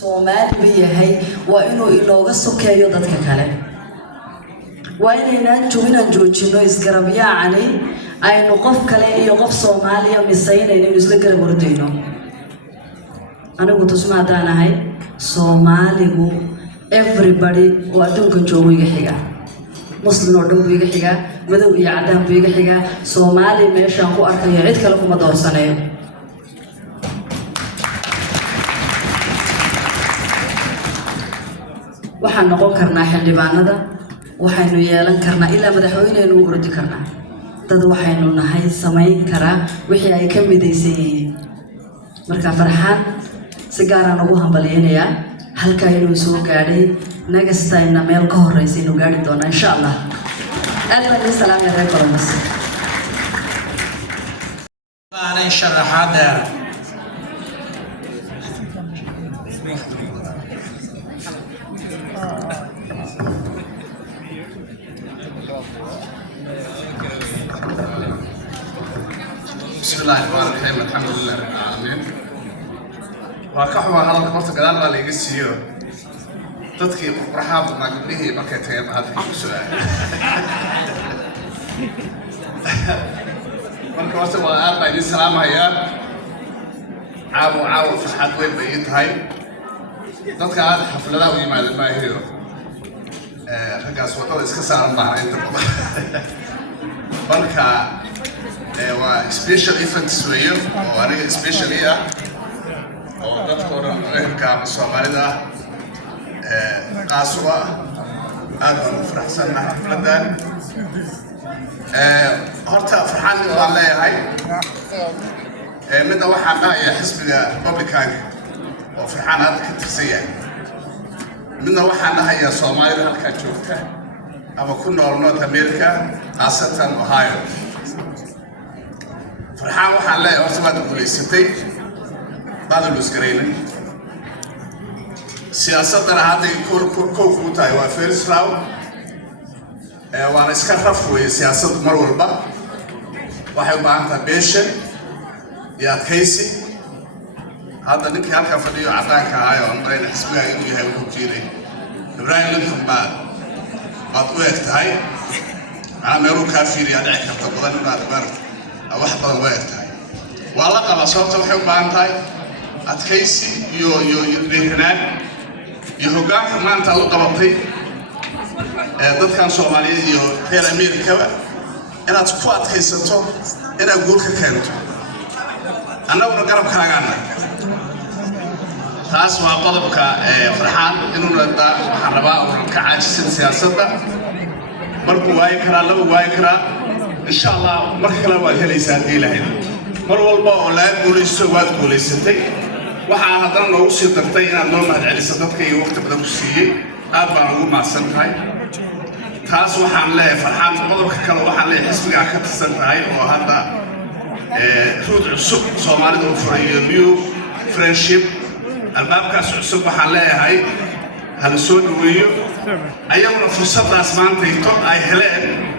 Soomaali biyahay waa inuu inooga sokeeyo dadka kale waa inaan joojino isgarabyacani aynu qof kale iyo qof Soomaaliya misaynayno isla garab ordayno anigu tusmaadaanahay Soomaaligu everybody oo adduunka joogo iga xiga muslim oo dhan iga xiga madow iyo cadaan iga xiga Soomaali meeshaan ku arkayo cid kale kuma doorsanayo waxaan noqon karnaa xildhibaanada waxaynu yeelan karnaa ilaa madaxweyneenu u ordi karnaa dad waxaynu nahay samayn karaa wixii ay ka midaysan yihiin marka farxaan si gaar ah ugu hambalyeynaya halka inuu soo gaadhay next time na meel ka horeysa inuu gaari doono insha Allah aad salaam alaykum أنا شرحت بسم الله الرحمن الرحيم الحمد لله رب العالمين وكحوا هذا الكمرت قدام قال لي قسيو تدكي رحاب ما قبله بكتين هذا السؤال والكمرت وقال لي السلام هيا عاو فرحات وين بيت هاي تدكي هذا حفلة لا ويما ما هي رجعت وطلع إسكسر البحر أنت بنكا سبيشال ايفنتس وير وانا سبيشال ايه او دكتور امريكا الصوماليه قاسوه انا فرحسن حفلتان horta farxaan waa leeyahay midda waxaan dhahayaa xisbiga Republican oo farxaan aad ka tirsan yahay midna waxaan dhahayaa Soomaalida halka joogta ama ku nool North America qaasatan Ohio فرحان waxaan leeyahay horta baad guuleysatay baad lu isgareynay siyaasadda hadda ku tahay waa first round waa iska rafway siyaasadda mar walba waxay u baahan tahay patient iyo adkaysi hadda ninkii halka fadhiyo cadaanka ah oo marayna xisbiga inuu yahay wuxuu jiray Ibrahim Lincoln baad u egtahay ameeru kaafiriya dhici karta badan inaad barto wax badan way tahay wala qaba sababta waxay u baahan tahay adkaysi iyo deegaan iyo hoggaanka maanta u qabatay dadkan Soomaaliyeed iyo reer Ameerika inaad ku adkaysato inaad guul ka keento annaguna garabkaagana taas waa qodobka farxaan inuu waxaan rabaa inuu ka caajisan siyaasadda markuu waay karaa laba waay karaa إن شاء الله مرحلة وهليسان دي لهنا مر والله ولا بوليس واد بوليستي وحنا هذا نوصي دكتين أن نوم على صدقك وقت بدأ السيء أربع عقود مع السنتين خاص وحنا لا فرحان مضرك كلا وحنا لا حسب عكت السنتين وهذا رود عصب صومالي وفريق نيو فريندشيب الباب كاس عصب وحنا لا هاي هالسود ويو أيامنا فرصة أسمان تيتو أي هلال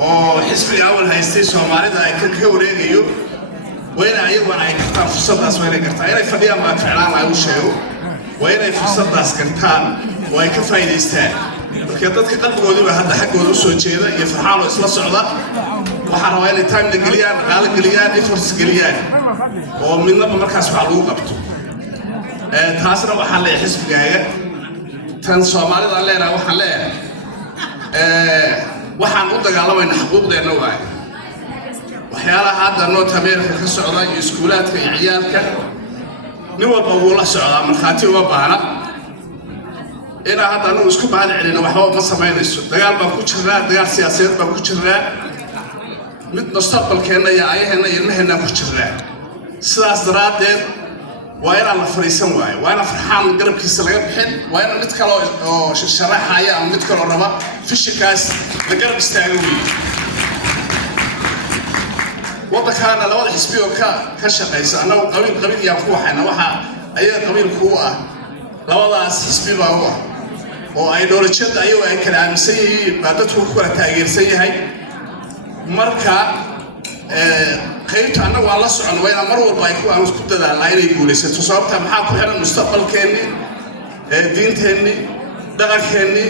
oo xisbiga awal haystay Soomaalida ay ka wareegayo wayna ayaguna ay kartaan fursadaas wayna kartaan inay fadhiyaan ma ficlaan ay u sheego wayna fursadaas kartaan oo ay ka faa'iideystaan marka dadka qalbigooda hadda xaqooda u soo jeeda iyo farxaan isla socda waxaan rabaa inay time galiyaan qaal galiyaan efforts galiyaan oo midnaba markaas waxa lagu qabto taasna waxaa leeyahay xisbigaaga tan Soomaalida leeyahay waxaan leeyahay waxaan u dagaalamayna xuquuqdeena waay waxyaalaha hadda North America ka socda iyo iskuulaadka iyo ciyaalka nin walba wuu la socdaa markhaati uga baahna ina hadda anu isku baad celina waxba ma sameynayso dagaal baan ku jirnaa dagaal siyaasadeed baan ku jirnaa mid mustaqbalkeena iyo ayaheena iyo ilmaheena ku jirnaa sidaas daraadeed waa inaan la fariisan waayo waa inaan farxaan garabkiisa laga bixin waa inaan mid kale oo sharaxaya ama mid kale oo raba fishikaas la garab istaago weeye waddankaana labada xisbi oo ka shaqaysa annagu qabiil yaa ku waxayna waxa ayaga qabiilku u ah labadaas xisbi baa u ah oo ay dowladda ayagu ay kala aaminsan yihiin baa dadku ku kala taageersan yahay marka qaybta annagu waa la socono waa inaan mar walba ay ku aan isku dadaalnaa inay guulaysato sababta maxaa ku xiran mustaqbalkeenni diinteenni dhaqankeenni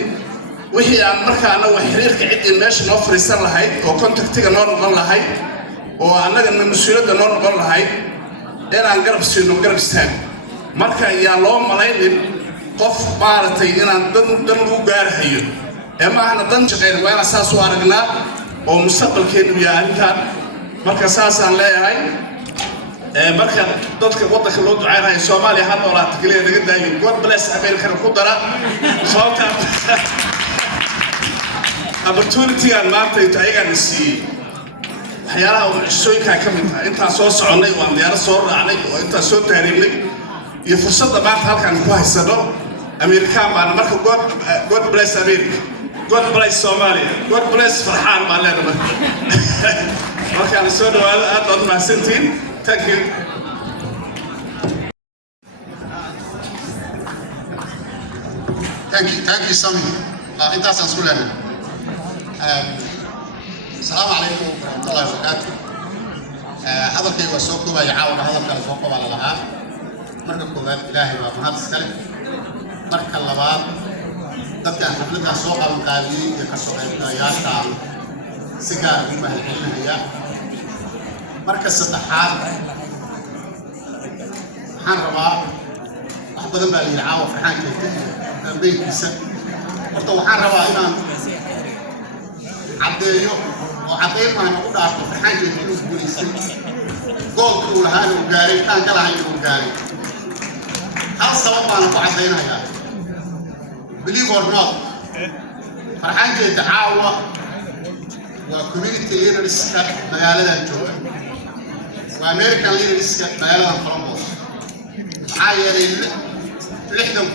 wixii aan markaa annagu xiriirka ciddii meesha noo fariisan lahayd oo contactiga noo noqon lahayd oo annagana mas-uuliyadda noo noqon lahayd inaan garab siino garab istaag marka ayaa loo malaynin qof maaragtay inaan dan lagu gaarahayo ma ahna dan shaqeyn waa inaan saas u aragnaa oo mustaqbalkeenu yahay arrintan marka saasaan leeyahay marka dadka waddanka loo ducaynayo Soomaaliya ha noolaato kaliya laga daayo God bless America ku dara sababta opportunity aan maanta ayagana siiyey waxyaalaha cusooyinka ka mid ah intaan soo soconay waan diyaarad soo raacnay oo intaan soo taariibnay iyo fursadda maanta halkaan ku haysano American baan marka God bless America God bless Somalia God bless Farxaan baan leenahay markaan soo dhawaado aad baad mahadsantiin thank you thank you Sami intaasaan isku leenahay السلام عليكم ورحمة الله وبركاته. هذا الشيء وسوق ما يعاون هذا الكلام سوق على العام. مركب كذا إلهي ومهات السلف. مركب اللباب. ذكر حفلة سوق القاضي يكسر النايات تام. سكر بمه الحين هي. مركز الصحات. حان ربا. أحبذ بالي العاون في حان كذي. بيت بسن. برضو حان ربا إمام. عبديو وعطيت ما نقول أعطوا في حاجة يجيبوا بوليسي قول كل هذا وقاري كان كلا هاي وقاري هذا السبب ما نقول عطينا يا believe or not فرحان جاي دعوة وكوميونيتي ليدرز مجالات الجوع وأمريكان ليدرز مجالات كولومبوس عايرين لحدهم